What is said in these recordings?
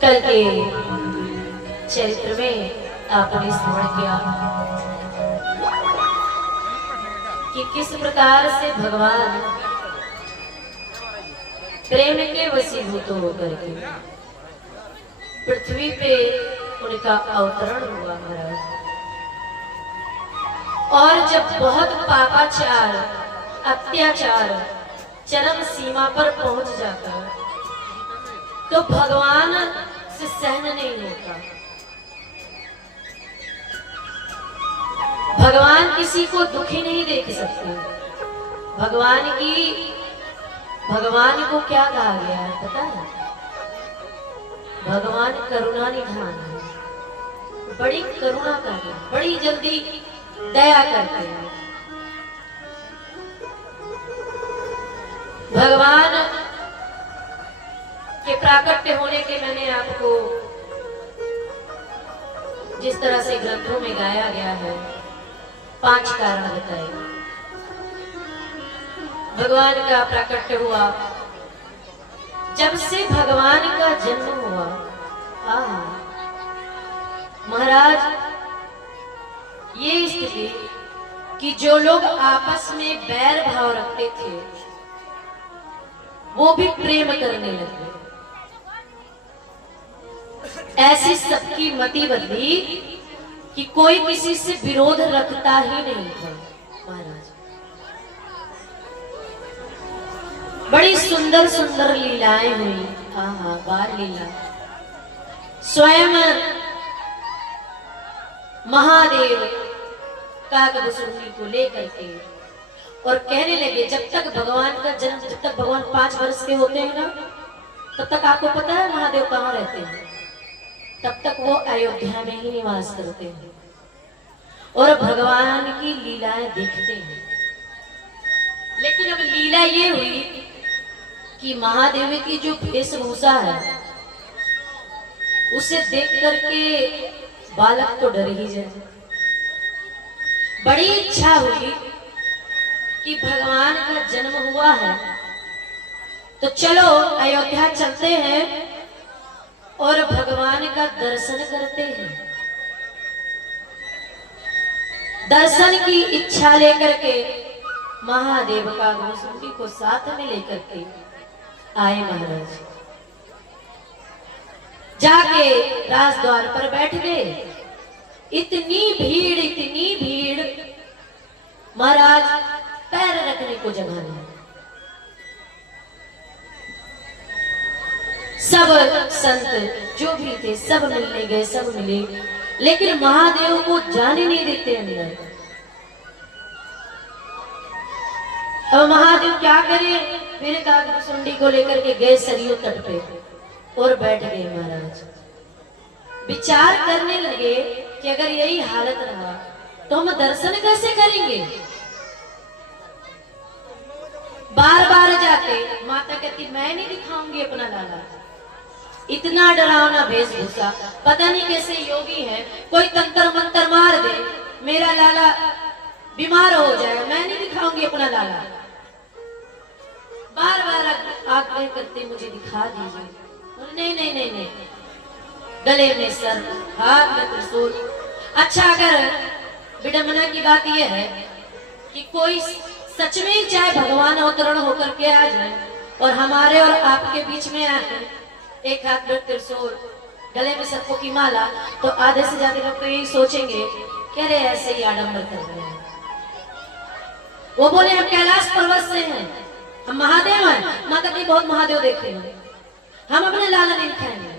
कल के चरित्र में आपने स्मरण किया कि किस प्रकार से भगवान प्रेम के वशीभूत होकर के पृथ्वी पे उनका अवतरण हुआ महाराज। और जब बहुत पापाचार अत्याचार चरम सीमा पर पहुंच जाता तो भगवान से सहन नहीं होता। भगवान किसी को दुखी नहीं देख सकते। भगवान को क्या कहा गया है पता है? भगवान करुणा निधान है, बड़ी करुणा करते हैं, बड़ी जल्दी दया करते हैं। भगवान के प्राकट्य होने के मैंने आपको जिस तरह से ग्रंथों में गाया गया है 5 कारण बताए। भगवान का प्राकट्य हुआ जब से भगवान का जन्म हुआ। महाराज ये स्थिति कि जो लोग आपस में बैर भाव रखते थे वो भी प्रेम करने लगे। ऐसी सबकी मति बदली कि कोई किसी से विरोध रखता ही नहीं था। महाराज बड़ी सुंदर सुंदर लीलाएं हुई। बाल लीला स्वयं महादेव काकभुसुंडी को लेकर के और कहने लगे जब तक भगवान का जन्म, जब तक भगवान 5 वर्ष के होते हैं ना तब तक आपको पता है महादेव कहाँ रहते हैं? तब तक वो अयोध्या में ही निवास करते हैं और भगवान की लीलाएं देखते हैं। लेकिन अब लीला ये हुई कि महादेव की जो वेशभूषा है उसे देख करके बालक तो डर ही जाए। बड़ी इच्छा हुई कि भगवान का जन्म हुआ है तो चलो अयोध्या चलते हैं और भगवान का दर्शन करते हैं। दर्शन की इच्छा लेकर के महादेव का काकभुसुंडी को साथ में लेकर के आए महाराज। जाके राजद्वार पर बैठ गए। इतनी भीड़ महाराज पैर रखने को जगह नहीं। सब संत जो भी थे सब मिलने गए, सब मिले, लेकिन महादेव को जाने नहीं देते अंदर। अब महादेव क्या करे? फिर काकभुसुंडी को लेकर के गए सरयू तट पे और बैठ गए महाराज। विचार करने लगे कि अगर यही हालत रहा तो हम दर्शन कैसे करेंगे? बार बार जाते माता कहती मैं नहीं दिखाऊंगी अपना लाला। इतना डरावना वेशभूषा, पता नहीं कैसे योगी है, कोई तंत्र मंत्र मार दे मेरा लाला बीमार हो जाएगा, मैं नहीं दिखाऊंगी अपना लाला। बार बार आग्रह करते मुझे दिखा दीजिए। नहीं, गले में सर, हाथ में त्रिशूल। अच्छा अगर विडंबना की बात यह है कि कोई सच में ही चाहे भगवान अवतरण होकर के आ जाए और हमारे और आपके बीच में आए, एक हाथ में त्रिशूल, गले में सर्पों की माला, तो आधे से ज्यादा लोग तो यही सोचेंगे कि अरे ऐसे ही आडंबर कर रहे हैं। वो बोले हम कैलाश पर्वत से हैं, हम महादेव हैं। माता की बहुत महादेव देखे हैं, हम अपने लाला नहीं दिखाएंगे।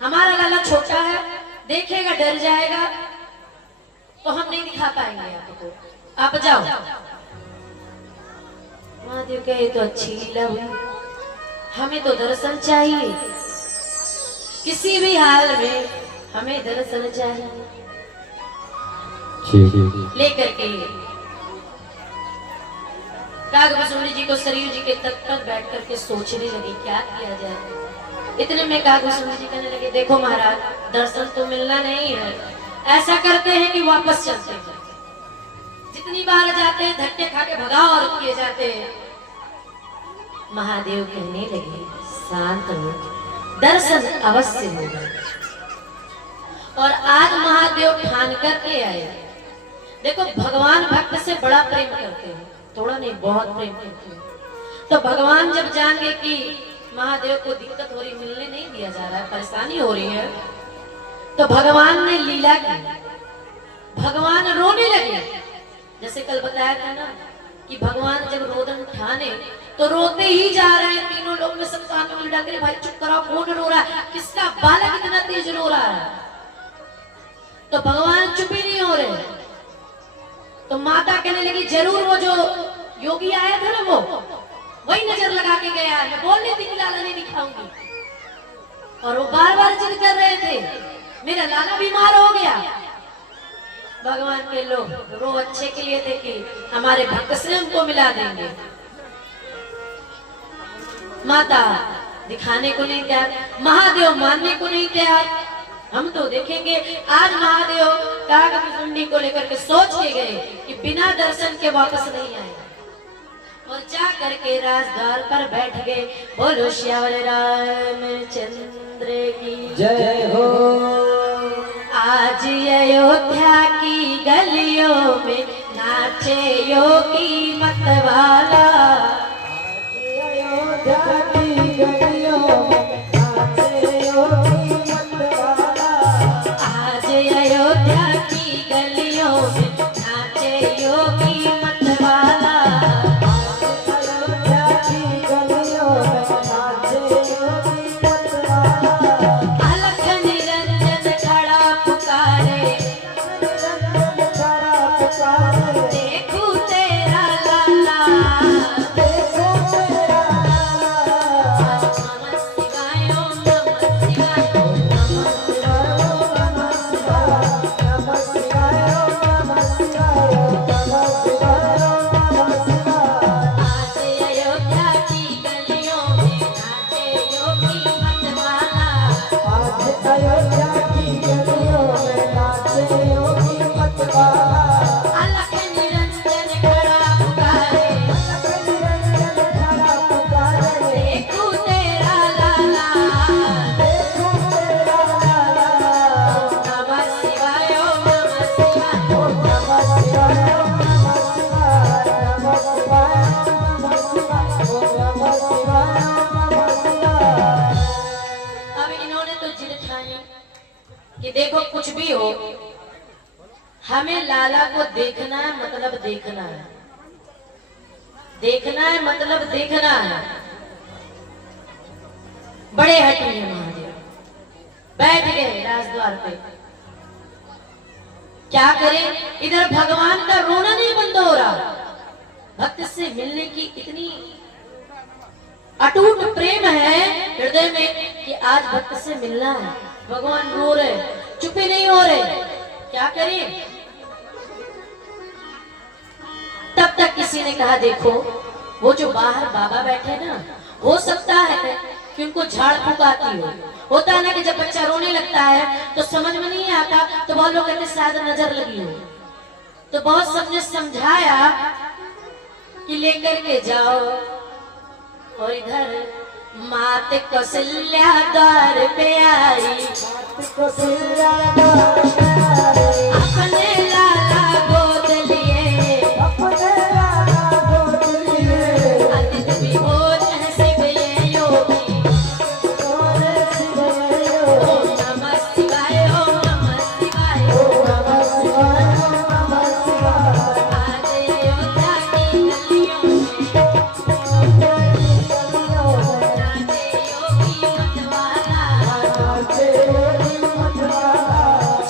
हमारा लाला छोटा है, देखेगा डर जाएगा तो हम नहीं दिखा पाएंगे आपको, आप जाओ। महादेव कहे तो अच्छी लीला हुई, हमें तो दर्शन चाहिए, किसी भी हाल में हमें दर्शन चाहिए। लेकर के काकभुसुंडी जी को सरयू जी के तट पर बैठ करके सोचने लगी क्या किया जाए। इतने में काकभुसुंडी जी कहने लगे देखो महाराज दर्शन तो मिलना नहीं है, ऐसा करते हैं कि वापस चलते हैं। जितनी बार जाते हैं धक्के खा के भगाओ और किए जाते हैं। महादेव कहने लगे शांत हो, दर्शन अवश्य होगा। और आज महादेव ठान करके आए। देखो भगवान भक्त से बड़ा प्रेम करते हैं, थोड़ा नहीं बहुत प्रेम करते हैं। तो भगवान जब जान गए कि महादेव को दिक्कत हो रही, मिलने नहीं दिया जा रहा है, परेशानी हो रही है, तो भगवान ने लीला की, भगवान रोने लगे। जैसे कल बताया था ना कि भगवान जब रोदन उठाने तो रोते ही जा रहे हैं। तीनों लोग में सब कान में डाल के भाई चुप कराओ, कौन रो रहा है, किसका बालक इतना तेज रो रहा है। तो भगवान चुप ही नहीं हो रहे। तो माता कहने लगी जरूर वो जो योगी आया था ना वो वही नजर लगा के गया है, मैं बोल रही थी कि लाला नहीं दिखाऊंगी। और वो बार बार जिद कर रहे थे मेरा लाला बीमार हो गया। भगवान के लोग रो अच्छे के लिए थे कि हमारे भक्त से हमको मिला देंगे। माता दिखाने को नहीं तैयार, महादेव मानने को नहीं तैयार। हम तो देखेंगे आज महादेव कागभूषुंडी को लेकर के सोच के गए कि बिना दर्शन के वापस नहीं आए, और जा करके राजद्वार पर बैठ गए। बोलो श्यावल रामचंद्र की जय हो। आज अयोध्या की गलियों में नाचे योगी मतवाला। अयोध्या की गलियों में नाचे योगी मतवाला। आज अयोध्या की गलियों में नाचे योगी मतवाला। अयोध्या की गलियों में नाचे योगी मतवाला। अलख निरंजन खड़ा पुकारे, निरंजन खड़ा पुकारे। देखूं तेरा लाला, देखो तेरा लाला। नमः शिवाय ओम नमः शिवाय ओम नमः शिवाय। नमः शिवाय नमः शिवाय नमः शिवाय नमः शिवाय नमः शिवाय। आज अयोध्या की गलियों में नाचे योगी मतवाला। आज अयोध्या की गलियों में नाचे योगी मतवाला। अलख निरंजन खड़ा पुकारे, निरंजन खड़ा पुकारे। देखूं तेरा लाला। देखो तेरा लाला। नमः शिवाय ओम नमः शिवाय। ओम नमः शिवाय ओम नमः शिवाय नमः शिवाय नमः शिवाय ओम नमः शिवाय नमः शिवाय। अब इन्होंने तो जिद ठानी कि देखो कुछ भी हो हमें लाला को देखना है, मतलब देखना है, देखना है मतलब देखना है। बड़े हठी हैं महादेव, बैठ गए राजद्वार पे। क्या करें, इधर भगवान का रोना नहीं बंद हो रहा। भक्त से मिलने की इतनी अटूट प्रेम है हृदय में कि आज भक्त से मिलना है। भगवान रो रहे, चुप ही नहीं हो रहे। क्या करें, तब तक किसी ने कहा देखो वो जो बाहर बाबा बैठे ना, हो सकता है कि उनको झाड़ फूक आती हो। होता है ना कि जब बच्चा रोने लगता है तो समझ में नहीं आता, तो बहुत लोग कहते शायद नजर लगी हो। तो बहुत सबने समझाया कि लेकर के जाओ। और इधर मात कौशल्या द्वार पे आई, कौशल्या द्वार पे आई। अपने लाला गोद लिए, अपने लाला गोद लिए। अतिथ भी बोल शिव ये योगी। बोले शिव ये योगी। ओम नमः शिवाय ओम नमः शिवाय। ओम नमः शिवाय ओम नमः शिवाय। आज अयोध्या की गलियों में गलियों में नाचे योगी मतवाला। नाचे योगी मतवाला।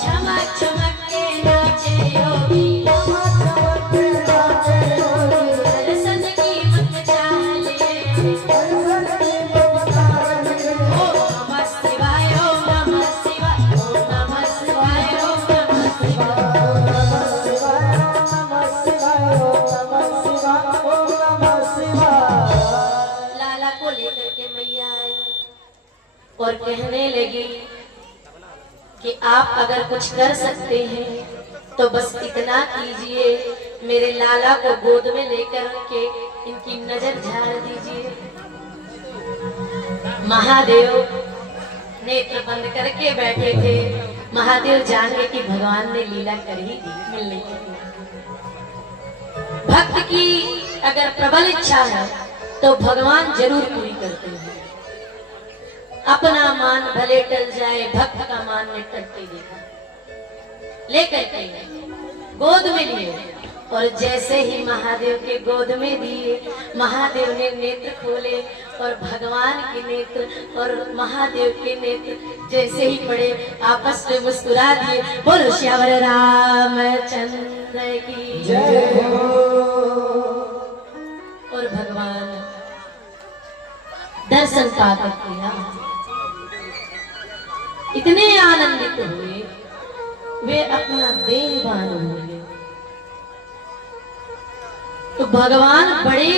चमक चमक के नाचे योगी, चमक चमक के नाचे योगी। दर्शन की मत चालिए। दर्शन की ममता रंगे। ओम नमः शिवाय ओम नमः शिवाय ओम नमः शिवाय ओम नमः शिवाय। ओम नमः शिवाय ओम नमः शिवाय ओम नमः शिवाय ओम नमः शिवाय। लाला को लेकर के मैया आई और कहने लगी कि आप अगर कुछ कर सकते हैं तो बस इतना कीजिए, मेरे लाला को गोद में लेकर के इनकी नजर झाड़ दीजिए। महादेव नेत्र बंद करके बैठे थे। महादेव जान गए कि भगवान ने लीला कर ही दी मिलने की। भक्त की अगर प्रबल इच्छा है तो भगवान जरूर पूरी करते हैं। अपना मान भले टल जाए, भक्त का मान ने टलते देखा। लेकर के गोद में लिए और जैसे ही महादेव के गोद में दिए, महादेव ने नेत्र खोले और भगवान के नेत्र और महादेव के नेत्र जैसे ही पड़े आपस में मुस्कुरा दिए। बोलो श्यावर रामचंद्र की जय हो। और भगवान दर्शन पाकर किया, इतने आनंदित हुए वे अपना देह बांध हुए। तो भगवान बड़े